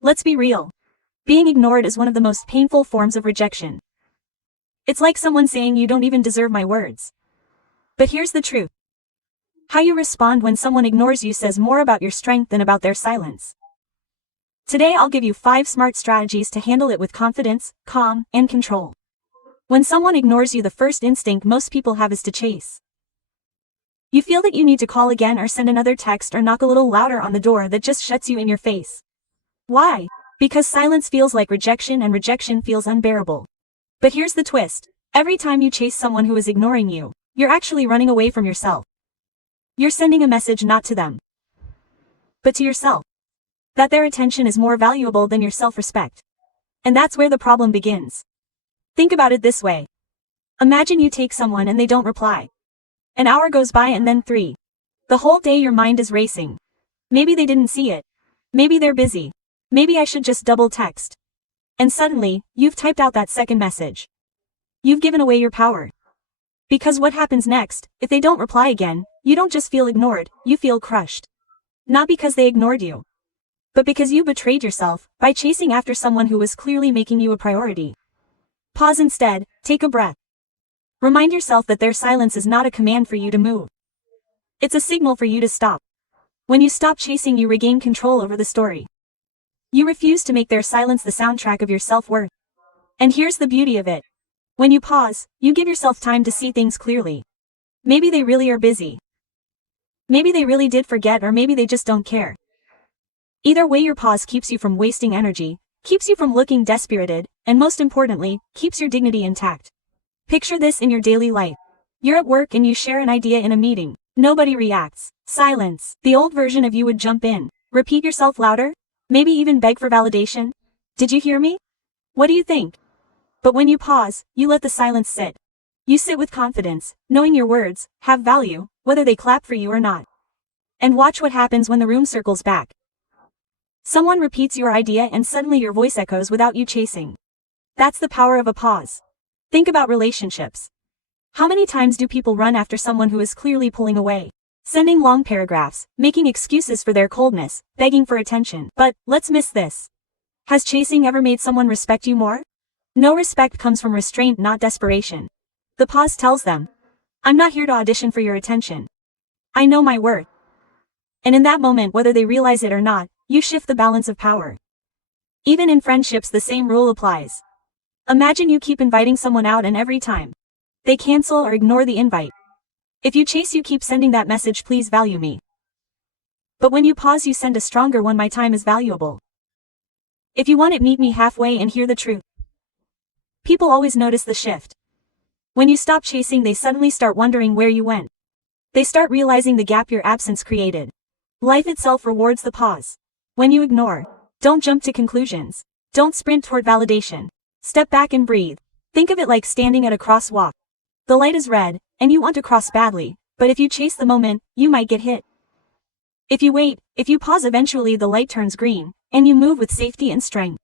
Let's be real. Being ignored is one of the most painful forms of rejection. It's like someone saying you don't even deserve my words. But here's the truth. How you respond when someone ignores you says more about your strength than about their silence. Today I'll give you 5 smart strategies to handle it with confidence, calm, and control. When someone ignores you, the first instinct most people have is to chase. You feel that you need to call again or send another text or knock a little louder on the door that just shuts you in your face. Why? Because silence feels like rejection and rejection feels unbearable. But here's the twist. Every time you chase someone who is ignoring you, you're actually running away from yourself. You're sending a message not to them, but to yourself. That their attention is more valuable than your self-respect. And that's where the problem begins. Think about it this way. Imagine you take someone and they don't reply. An hour goes by and then 3. The whole day your mind is racing. Maybe they didn't see it. Maybe they're busy. Maybe I should just double text. And suddenly, you've typed out that second message. You've given away your power. Because what happens next, if they don't reply again, you don't just feel ignored, you feel crushed. Not because they ignored you, but because you betrayed yourself by chasing after someone who was clearly making you a priority. Pause instead, take a breath. Remind yourself that their silence is not a command for you to move. It's a signal for you to stop. When you stop chasing, you regain control over the story. You refuse to make their silence the soundtrack of your self-worth. And here's the beauty of it. When you pause, you give yourself time to see things clearly. Maybe they really are busy. Maybe they really did forget, or maybe they just don't care. Either way, your pause keeps you from wasting energy, keeps you from looking desperate, and most importantly, keeps your dignity intact. Picture this in your daily life. You're at work and you share an idea in a meeting. Nobody reacts. Silence. The old version of you would jump in, repeat yourself louder, maybe even beg for validation. Did you hear me? What do you think? But when you pause, you let the silence sit. You sit with confidence, knowing your words have value, whether they clap for you or not. And watch what happens when the room circles back. Someone repeats your idea and suddenly your voice echoes without you chasing. That's the power of a pause. Think about relationships. How many times do people run after someone who is clearly pulling away? Sending long paragraphs, making excuses for their coldness, begging for attention. But, let's miss this. Has chasing ever made someone respect you more? No, respect comes from restraint, not desperation. The pause tells them, I'm not here to audition for your attention. I know my worth. And in that moment, whether they realize it or not, you shift the balance of power. Even in friendships, the same rule applies. Imagine you keep inviting someone out and every time they cancel or ignore the invite. If you chase, you keep sending that message, please value me. But when you pause, you send a stronger one, my time is valuable. If you want it, meet me halfway and hear the truth. People always notice the shift. When you stop chasing, they suddenly start wondering where you went. They start realizing the gap your absence created. Life itself rewards the pause. When you ignore, don't jump to conclusions. Don't sprint toward validation. Step back and breathe. Think of it like standing at a crosswalk. The light is red, and you want to cross badly, but if you chase the moment, you might get hit. If you wait, if you pause, eventually the light turns green, and you move with safety and strength.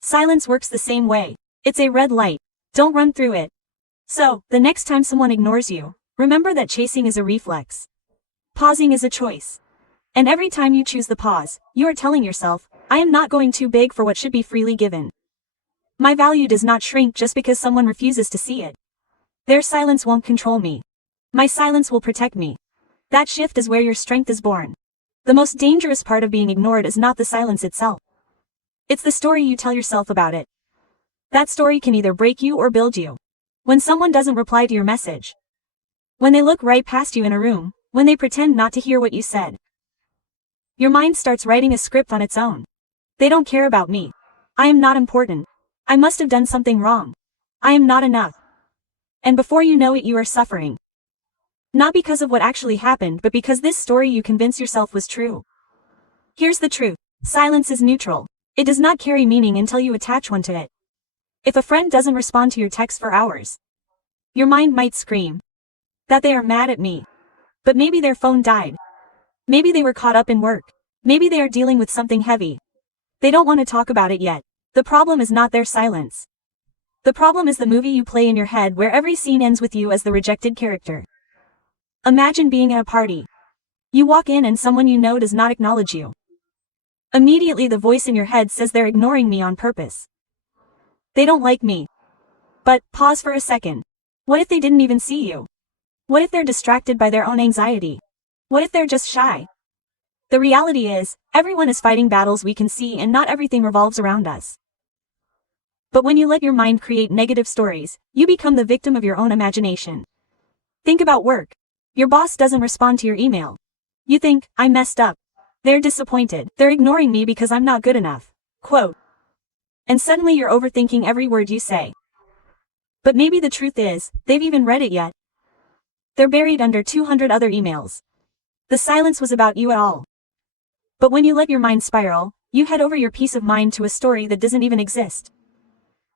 Silence works the same way. It's a red light. Don't run through it. So, the next time someone ignores you, remember that chasing is a reflex. Pausing is a choice. And every time you choose the pause, you are telling yourself, I am not going too big for what should be freely given. My value does not shrink just because someone refuses to see it. Their silence won't control me. My silence will protect me. That shift is where your strength is born. The most dangerous part of being ignored is not the silence itself. It's the story you tell yourself about it. That story can either break you or build you. When someone doesn't reply to your message. When they look right past you in a room. When they pretend not to hear what you said. Your mind starts writing a script on its own. They don't care about me. I am not important. I must have done something wrong. I am not enough. And before you know it, you are suffering. Not because of what actually happened, but because this story you convince yourself was true. Here's the truth. Silence is neutral. It does not carry meaning until you attach one to it. If a friend doesn't respond to your text for hours, your mind might scream that they are mad at me. But maybe their phone died. Maybe they were caught up in work. Maybe they are dealing with something heavy. They don't want to talk about it yet. The problem is not their silence. The problem is the movie you play in your head where every scene ends with you as the rejected character. Imagine being at a party. You walk in and someone you know does not acknowledge you. Immediately the voice in your head says they're ignoring me on purpose. They don't like me. But, pause for a second. What if they didn't even see you? What if they're distracted by their own anxiety? What if they're just shy? The reality is, everyone is fighting battles we can see and not everything revolves around us. But when you let your mind create negative stories, you become the victim of your own imagination. Think about work. Your boss doesn't respond to your email. You think, I messed up. They're disappointed. They're ignoring me because I'm not good enough. Quote. And suddenly you're overthinking every word you say. But maybe the truth is, they've even read it yet. They're buried under 200 other emails. The silence was about you at all. But when you let your mind spiral, you head over your peace of mind to a story that doesn't even exist.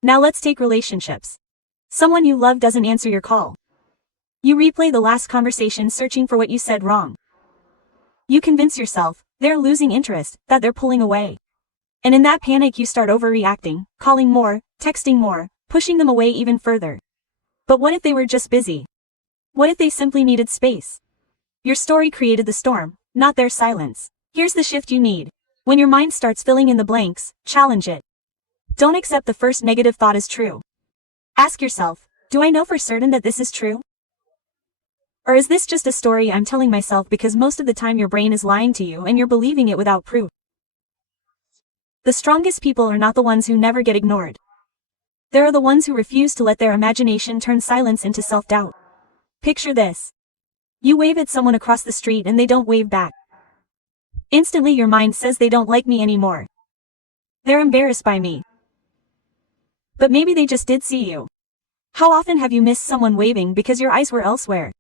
Now let's take relationships. Someone you love doesn't answer your call. You replay the last conversation searching for what you said wrong. You convince yourself, they're losing interest, that they're pulling away. And in that panic you start overreacting, calling more, texting more, pushing them away even further. But what if they were just busy? What if they simply needed space? Your story created the storm, not their silence. Here's the shift you need. When your mind starts filling in the blanks, challenge it. Don't accept the first negative thought as true. Ask yourself, do I know for certain that this is true? Or is this just a story I'm telling myself because most of the time your brain is lying to you and you're believing it without proof? The strongest people are not the ones who never get ignored. There are the ones who refuse to let their imagination turn silence into self-doubt. Picture this. You wave at someone across the street and they don't wave back. Instantly your mind says they don't like me anymore. They're embarrassed by me. But maybe they just did see you. How often have you missed someone waving because your eyes were elsewhere?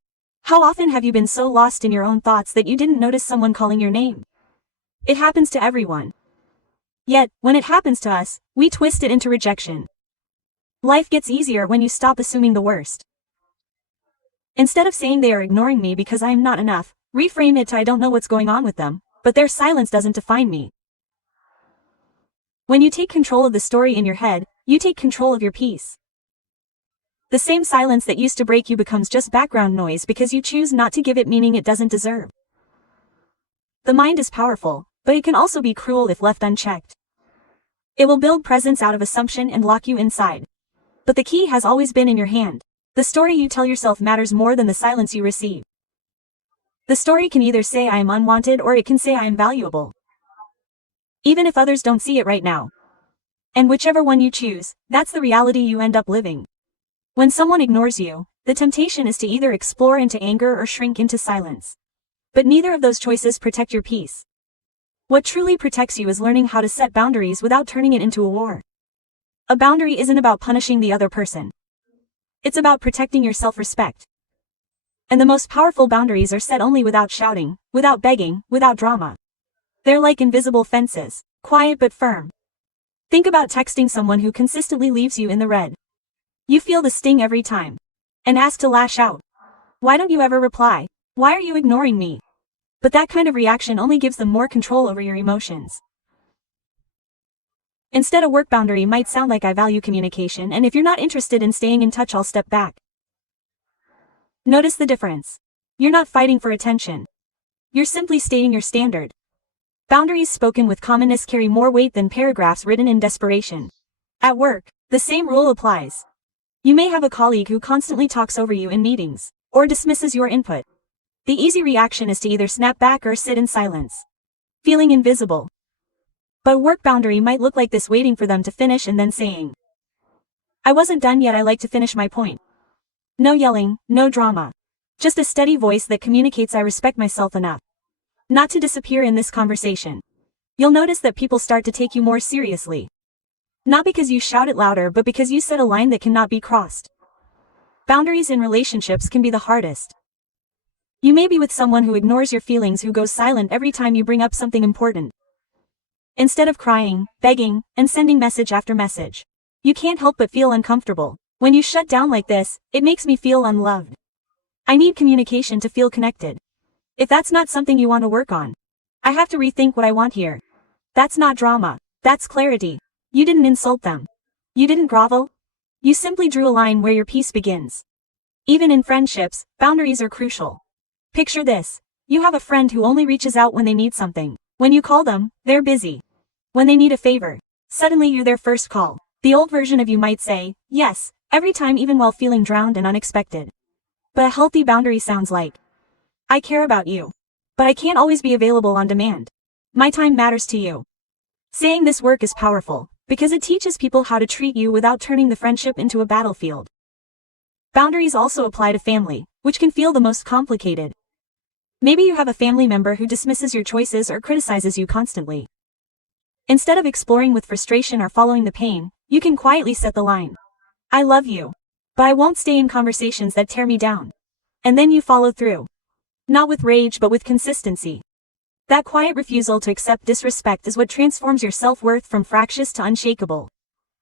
How often have you been so lost in your own thoughts that you didn't notice someone calling your name? It happens to everyone. Yet, when it happens to us, we twist it into rejection. Life gets easier when you stop assuming the worst. Instead of saying they are ignoring me because I am not enough, reframe it to I don't know what's going on with them, but their silence doesn't define me. When you take control of the story in your head, you take control of your peace. The same silence that used to break you becomes just background noise because you choose not to give it meaning it doesn't deserve. The mind is powerful, but it can also be cruel if left unchecked. It will build presence out of assumption and lock you inside. But the key has always been in your hand. The story you tell yourself matters more than the silence you receive. The story can either say I am unwanted or it can say I am valuable. Even if others don't see it right now. And whichever one you choose, that's the reality you end up living. When someone ignores you, the temptation is to either explore into anger or shrink into silence. But neither of those choices protect your peace. What truly protects you is learning how to set boundaries without turning it into a war. A boundary isn't about punishing the other person. It's about protecting your self-respect. And the most powerful boundaries are set only without shouting, without begging, without drama. They're like invisible fences, quiet but firm. Think about texting someone who consistently leaves you in the red. You feel the sting every time. And ask to lash out. Why don't you ever reply? Why are you ignoring me? But that kind of reaction only gives them more control over your emotions. Instead, a work boundary might sound like I value communication, and if you're not interested in staying in touch, I'll step back. Notice the difference. You're not fighting for attention. You're simply stating your standard. Boundaries spoken with calmness carry more weight than paragraphs written in desperation. At work, the same rule applies. You may have a colleague who constantly talks over you in meetings, or dismisses your input. The easy reaction is to either snap back or sit in silence, feeling invisible. But a work boundary might look like this, waiting for them to finish and then saying, I wasn't done yet, I like to finish my point. No yelling, no drama. Just a steady voice that communicates I respect myself enough not to disappear in this conversation. You'll notice that people start to take you more seriously. Not because you shout it louder, but because you set a line that cannot be crossed. Boundaries in relationships can be the hardest. You may be with someone who ignores your feelings, who goes silent every time you bring up something important. Instead of crying, begging, and sending message after message, you can't help but feel uncomfortable. When you shut down like this, it makes me feel unloved. I need communication to feel connected. If that's not something you want to work on, I have to rethink what I want here. That's not drama. That's clarity. You didn't insult them. You didn't grovel. You simply drew a line where your peace begins. Even in friendships, boundaries are crucial. Picture this. You have a friend who only reaches out when they need something. When you call them, they're busy. When they need a favor, suddenly you're their first call. The old version of you might say, yes, every time even while feeling drowned and unexpected. But a healthy boundary sounds like, I care about you. But I can't always be available on demand. My time matters to you. Saying this work is powerful, because it teaches people how to treat you without turning the friendship into a battlefield. Boundaries also apply to family, which can feel the most complicated. Maybe you have a family member who dismisses your choices or criticizes you constantly. Instead of exploring with frustration or following the pain, you can quietly set the line. I love you. But I won't stay in conversations that tear me down. And then you follow through. Not with rage but with consistency. That quiet refusal to accept disrespect is what transforms your self-worth from fractious to unshakable.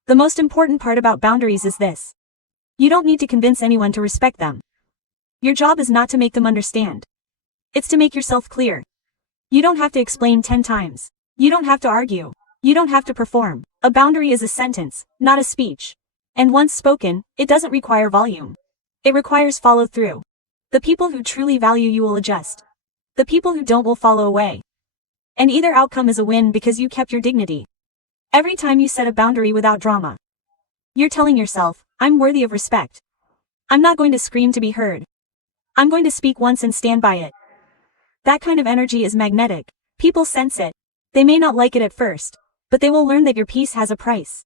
The most important part about boundaries is this. You don't need to convince anyone to respect them. Your job is not to make them understand. It's to make yourself clear. You don't have to explain 10 times. You don't have to argue. You don't have to perform. A boundary is a sentence, not a speech. And once spoken, it doesn't require volume. It requires follow-through. The people who truly value you will adjust. The people who don't will follow away. And either outcome is a win because you kept your dignity. Every time you set a boundary without drama, you're telling yourself, I'm worthy of respect. I'm not going to scream to be heard. I'm going to speak once and stand by it. That kind of energy is magnetic. People sense it. They may not like it at first, but they will learn that your peace has a price.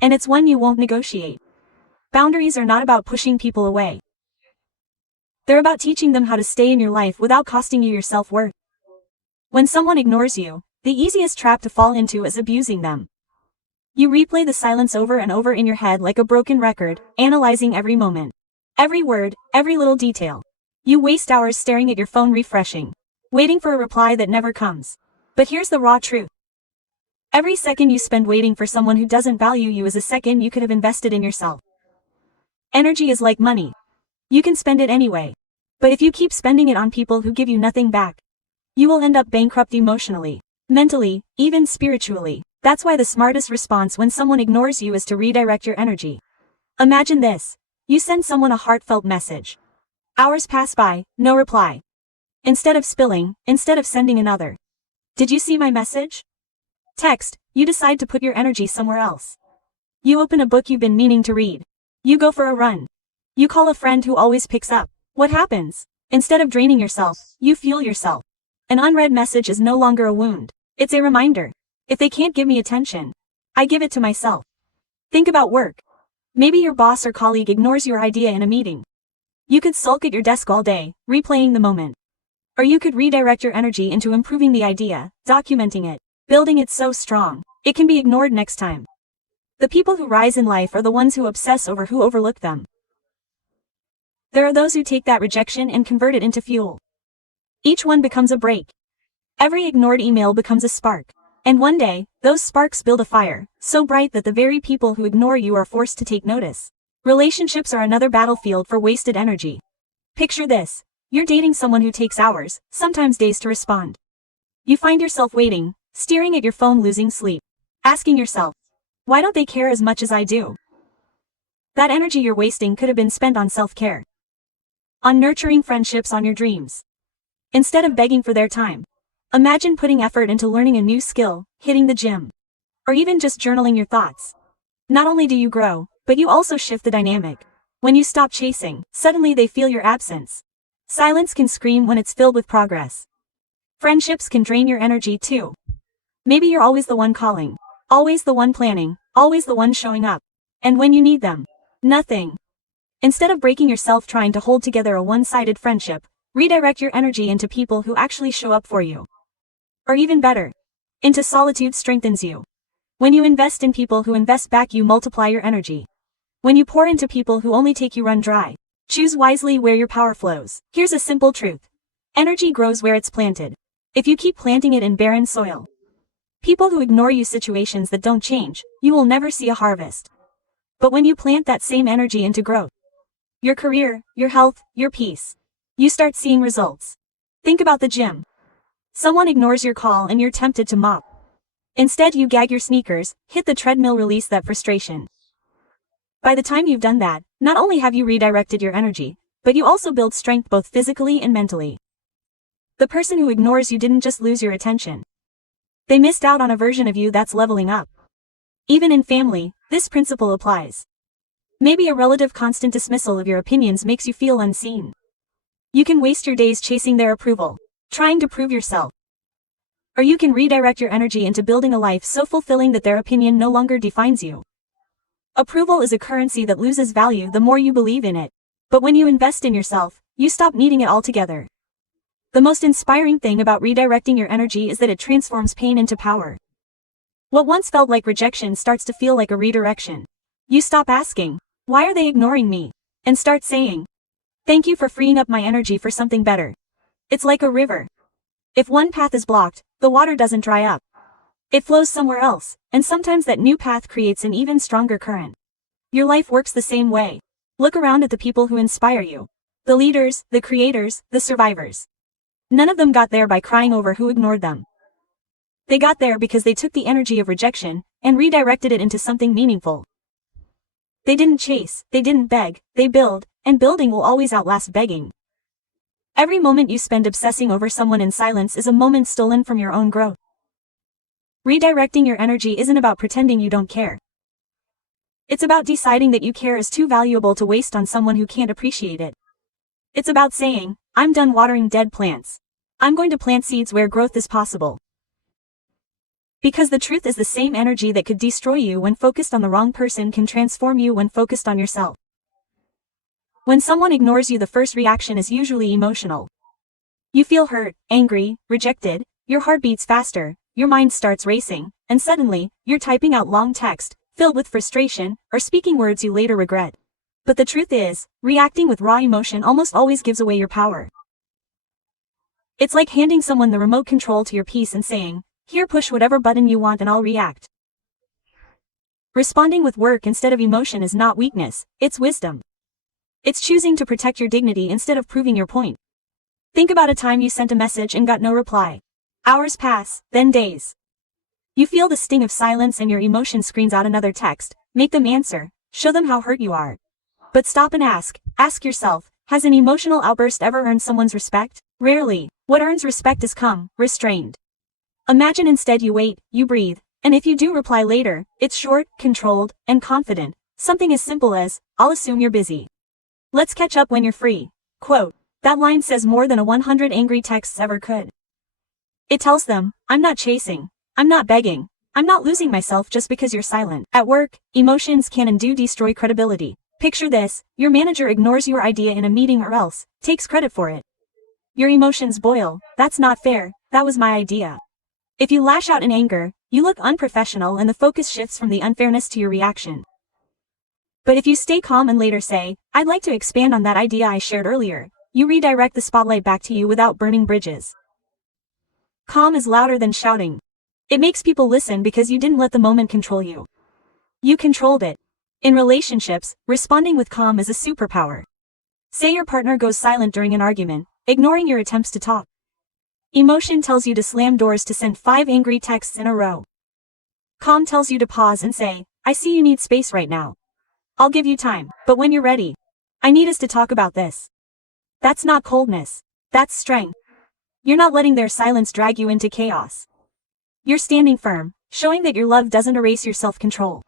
And it's one you won't negotiate. Boundaries are not about pushing people away. They're about teaching them how to stay in your life without costing you your self-worth. When someone ignores you, the easiest trap to fall into is abusing them. You replay the silence over and over in your head like a broken record, analyzing every moment. Every word, every little detail. You waste hours staring at your phone refreshing, waiting for a reply that never comes. But here's the raw truth. Every second you spend waiting for someone who doesn't value you is a second you could have invested in yourself. Energy is like money. You can spend it anyway. But if you keep spending it on people who give you nothing back, you will end up bankrupt emotionally, mentally, even spiritually. That's why the smartest response when someone ignores you is to redirect your energy. Imagine this. You send someone a heartfelt message. Hours pass by, no reply. Instead of sending another. Did you see my message? Text, you decide to put your energy somewhere else. You open a book you've been meaning to read. You go for a run. You call a friend who always picks up. What happens? Instead of draining yourself, you fuel yourself. An unread message is no longer a wound. It's a reminder. If they can't give me attention, I give it to myself. Think about work. Maybe your boss or colleague ignores your idea in a meeting. You could sulk at your desk all day, replaying the moment. Or you could redirect your energy into improving the idea, documenting it, building it so strong, it can be ignored next time. The people who rise in life are the ones who obsess over who overlooked them. There are those who take that rejection and convert it into fuel. Each one becomes a break. Every ignored email becomes a spark. And one day, those sparks build a fire, so bright that the very people who ignore you are forced to take notice. Relationships are another battlefield for wasted energy. Picture this. You're dating someone who takes hours, sometimes days to respond. You find yourself waiting, staring at your phone losing sleep. Asking yourself, why don't they care as much as I do? That energy you're wasting could have been spent on self-care. On nurturing friendships, on your dreams. Instead of begging for their time. Imagine putting effort into learning a new skill, hitting the gym. Or even just journaling your thoughts. Not only do you grow, but you also shift the dynamic. When you stop chasing, suddenly they feel your absence. Silence can scream when it's filled with progress. Friendships can drain your energy too. Maybe you're always the one calling, always the one planning, always the one showing up. And when you need them, nothing. Instead of breaking yourself trying to hold together a one-sided friendship, redirect your energy into people who actually show up for you. Or even better, into solitude strengthens you. When you invest in people who invest back, you multiply your energy. When you pour into people who only take you run dry. Choose wisely where your power flows. Here's a simple truth. Energy grows where it's planted. If you keep planting it in barren soil, people who ignore you, situations that don't change, you will never see a harvest. But when you plant that same energy into growth, your career, your health, your peace, you start seeing results. Think about the gym. Someone ignores your call and you're tempted to mop. Instead, you gag your sneakers, hit the treadmill, release that frustration. By the time you've done that, not only have you redirected your energy, but you also build strength both physically and mentally. The person who ignores you didn't just lose your attention. They missed out on a version of you that's leveling up. Even in family, this principle applies. Maybe a relative constant dismissal of your opinions makes you feel unseen. You can waste your days chasing their approval, trying to prove yourself. Or you can redirect your energy into building a life so fulfilling that their opinion no longer defines you. Approval is a currency that loses value the more you believe in it. But when you invest in yourself, you stop needing it altogether. The most inspiring thing about redirecting your energy is that it transforms pain into power. What once felt like rejection starts to feel like a redirection. You stop asking, "Why are they ignoring me?" and start saying, "Thank you for freeing up my energy for something better." It's like a river. If one path is blocked, the water doesn't dry up. It flows somewhere else, and sometimes that new path creates an even stronger current. Your life works the same way. Look around at the people who inspire you. The leaders, the creators, the survivors. None of them got there by crying over who ignored them. They got there because they took the energy of rejection and redirected it into something meaningful. They didn't chase, they didn't beg, they build, and building will always outlast begging. Every moment you spend obsessing over someone in silence is a moment stolen from your own growth. Redirecting your energy isn't about pretending you don't care. It's about deciding that you care is too valuable to waste on someone who can't appreciate it. It's about saying, "I'm done watering dead plants. I'm going to plant seeds where growth is possible." Because the truth is the same energy that could destroy you when focused on the wrong person can transform you when focused on yourself. When someone ignores you, the first reaction is usually emotional. You feel hurt, angry, rejected, your heart beats faster, your mind starts racing, and suddenly, you're typing out long text, filled with frustration, or speaking words you later regret. But the truth is, reacting with raw emotion almost always gives away your power. It's like handing someone the remote control to your piece and saying, "Here, push whatever button you want and I'll react." Responding with work instead of emotion is not weakness, it's wisdom. It's choosing to protect your dignity instead of proving your point. Think about a time you sent a message and got no reply. Hours pass, then days. You feel the sting of silence and your emotion screams out another text. Make them answer, show them how hurt you are. But stop and ask yourself, has an emotional outburst ever earned someone's respect? Rarely. What earns respect is calm, restrained. Imagine instead you wait, you breathe, and if you do reply later, it's short, controlled, and confident. Something as simple as, "I'll assume you're busy. Let's catch up when you're free." Quote. That line says more than 100 angry texts ever could. It tells them, "I'm not chasing. I'm not begging. I'm not losing myself just because you're silent." At work, emotions can and do destroy credibility. Picture this, your manager ignores your idea in a meeting or else takes credit for it. Your emotions boil. "That's not fair, that was my idea." If you lash out in anger, you look unprofessional and the focus shifts from the unfairness to your reaction. But if you stay calm and later say, "I'd like to expand on that idea I shared earlier," you redirect the spotlight back to you without burning bridges. Calm is louder than shouting. It makes people listen because you didn't let the moment control you. You controlled it. In relationships, responding with calm is a superpower. Say your partner goes silent during an argument, ignoring your attempts to talk. Emotion tells you to slam doors to send 5 angry texts in a row. Calm tells you to pause and say, "I see you need space right now. I'll give you time, but when you're ready, I need us to talk about this." That's not coldness. That's strength. You're not letting their silence drag you into chaos. You're standing firm, showing that your love doesn't erase your self-control.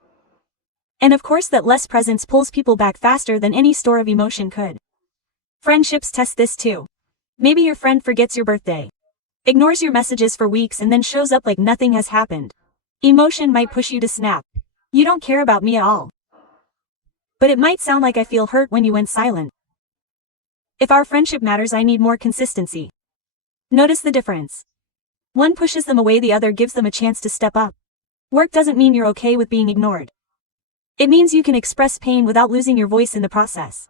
And of course that less presence pulls people back faster than any store of emotion could. Friendships test this too. Maybe your friend forgets your birthday, ignores your messages for weeks and then shows up like nothing has happened. Emotion might push you to snap. "You don't care about me at all." But it might sound like, "I feel hurt when you went silent. If our friendship matters, I need more consistency." Notice the difference. One pushes them away, the other gives them a chance to step up. Work doesn't mean you're okay with being ignored. It means you can express pain without losing your voice in the process.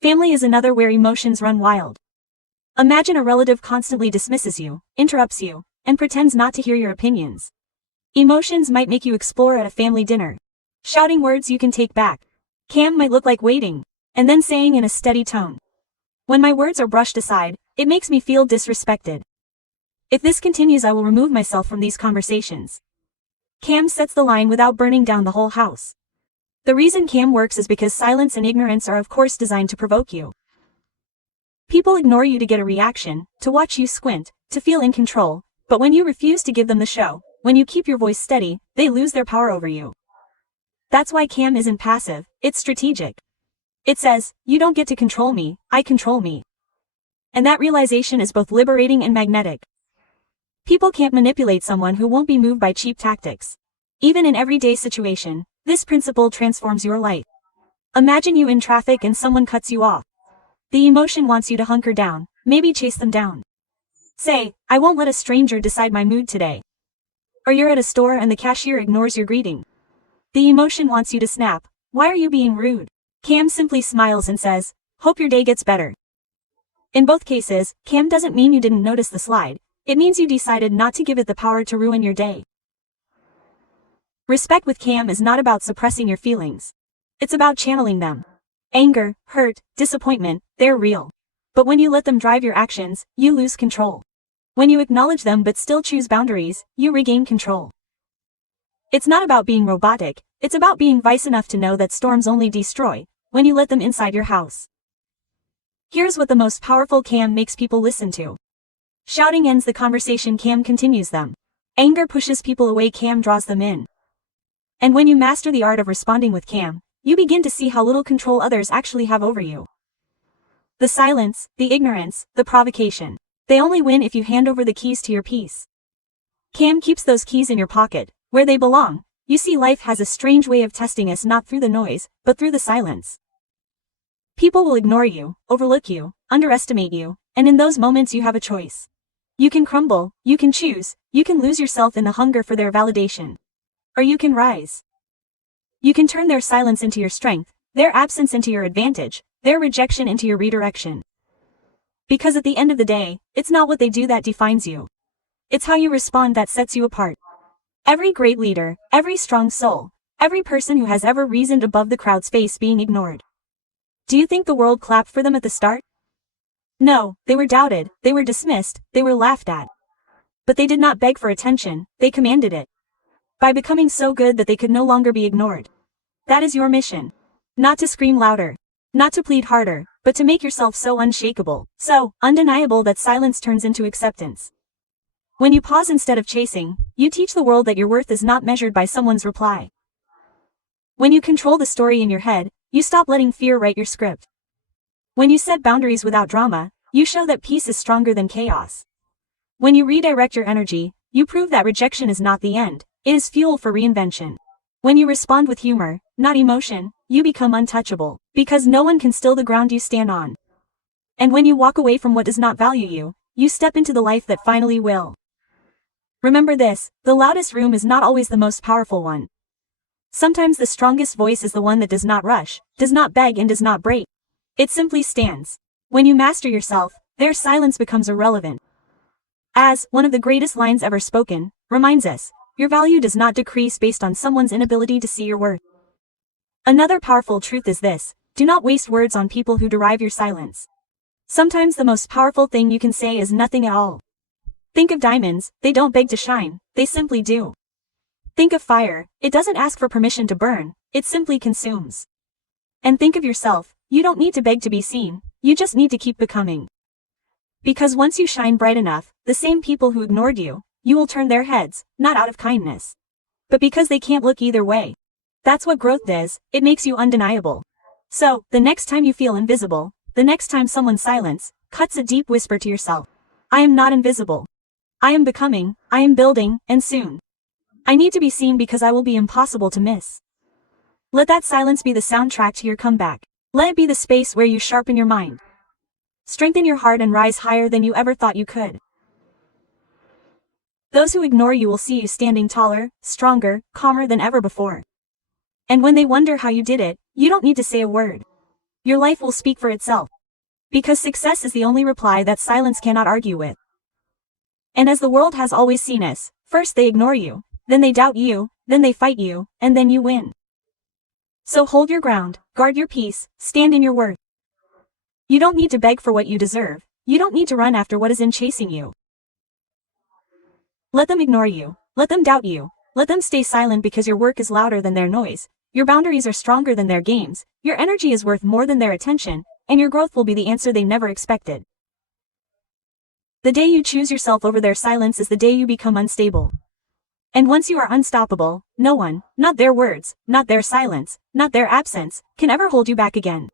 Family is another where emotions run wild. Imagine a relative constantly dismisses you, interrupts you, and pretends not to hear your opinions. Emotions might make you explore at a family dinner, shouting words you can take back. Cam might look like waiting, and then saying in a steady tone, "When my words are brushed aside, it makes me feel disrespected. If this continues, I will remove myself from these conversations." Cam sets the line without burning down the whole house. The reason Cam works is because silence and ignorance are of course designed to provoke you. People ignore you to get a reaction, to watch you squint, to feel in control, But when you refuse to give them the show, when you keep your voice steady, they lose their power over you. That's why calm isn't passive, it's strategic. It says, you don't get to control me, I control me. And that realization is both liberating and magnetic. People can't manipulate someone who won't be moved by cheap tactics. Even in everyday situation, this principle transforms your life. Imagine you in traffic and someone cuts you off. The emotion wants you to hunker down, maybe chase them down. Say, I won't let a stranger decide my mood today. Or you're at a store and the cashier ignores your greeting. The emotion wants you to snap, why are you being rude? Calm simply smiles and says, hope your day gets better. In both cases, calm doesn't mean you didn't notice the slide, it means you decided not to give it the power to ruin your day. Respect with calm is not about suppressing your feelings. It's about channeling them. Anger, hurt, disappointment, they're real. But when you let them drive your actions, you lose control. When you acknowledge them but still choose boundaries, you regain control. It's not about being robotic, it's about being wise enough to know that storms only destroy when you let them inside your house. Here's what the most powerful calm makes people listen to. Shouting ends the conversation, calm continues them. Anger pushes people away, calm draws them in. And when you master the art of responding with calm, you begin to see how little control others actually have over you. The silence, the ignorance, the provocation. They only win if you hand over the keys to your peace. Calm keeps those keys in your pocket, where they belong. You see, life has a strange way of testing us, not through the noise, but through the silence. People will ignore you, overlook you, underestimate you, and in those moments you have a choice. You can crumble, you can choose, you can lose yourself in the hunger for their validation. Or you can rise. You can turn their silence into your strength, their absence into your advantage, their rejection into your redirection. Because at the end of the day, it's not what they do that defines you. It's how you respond that sets you apart. Every great leader, every strong soul, every person who has ever reasoned above the crowd's face being ignored. Do you think the world clapped for them at the start? No, they were doubted, they were dismissed, they were laughed at. But they did not beg for attention, they commanded it. By becoming so good that they could no longer be ignored. That is your mission. Not to scream louder. Not to plead harder, but to make yourself so unshakable, so undeniable that silence turns into acceptance. When you pause instead of chasing, you teach the world that your worth is not measured by someone's reply. When you control the story in your head, you stop letting fear write your script. When you set boundaries without drama, you show that peace is stronger than chaos. When you redirect your energy, you prove that rejection is not the end, it is fuel for reinvention. When you respond with humor, not emotion, you become untouchable, because no one can still the ground you stand on. And when you walk away from what does not value you, you step into the life that finally will. Remember this, the loudest room is not always the most powerful one. Sometimes the strongest voice is the one that does not rush, does not beg, and does not break. It simply stands. When you master yourself, their silence becomes irrelevant. As one of the greatest lines ever spoken reminds us, your value does not decrease based on someone's inability to see your worth. Another powerful truth is this, do not waste words on people who derive your silence. Sometimes the most powerful thing you can say is nothing at all. Think of diamonds, they don't beg to shine, they simply do. Think of fire, it doesn't ask for permission to burn, it simply consumes. And think of yourself, you don't need to beg to be seen, you just need to keep becoming. Because once you shine bright enough, the same people who ignored you, you will turn their heads, not out of kindness, but because they can't look either way. That's what growth is, it makes you undeniable. So, the next time you feel invisible, the next time someone's silence cuts a deep whisper to yourself, I am not invisible. I am becoming, I am building, and soon. I need to be seen because I will be impossible to miss. Let that silence be the soundtrack to your comeback. Let it be the space where you sharpen your mind, strengthen your heart, and rise higher than you ever thought you could. Those who ignore you will see you standing taller, stronger, calmer than ever before. And when they wonder how you did it, you don't need to say a word. Your life will speak for itself. Because success is the only reply that silence cannot argue with. And as the world has always seen us, first they ignore you, then they doubt you, then they fight you, and then you win. So hold your ground, guard your peace, stand in your worth. You don't need to beg for what you deserve, you don't need to run after what is in chasing you. Let them ignore you, let them doubt you, let them stay silent because your work is louder than their noise, your boundaries are stronger than their games, your energy is worth more than their attention, and your growth will be the answer they never expected. The day you choose yourself over their silence is the day you become unstable. And once you are unstoppable, no one, not their words, not their silence, not their absence, can ever hold you back again.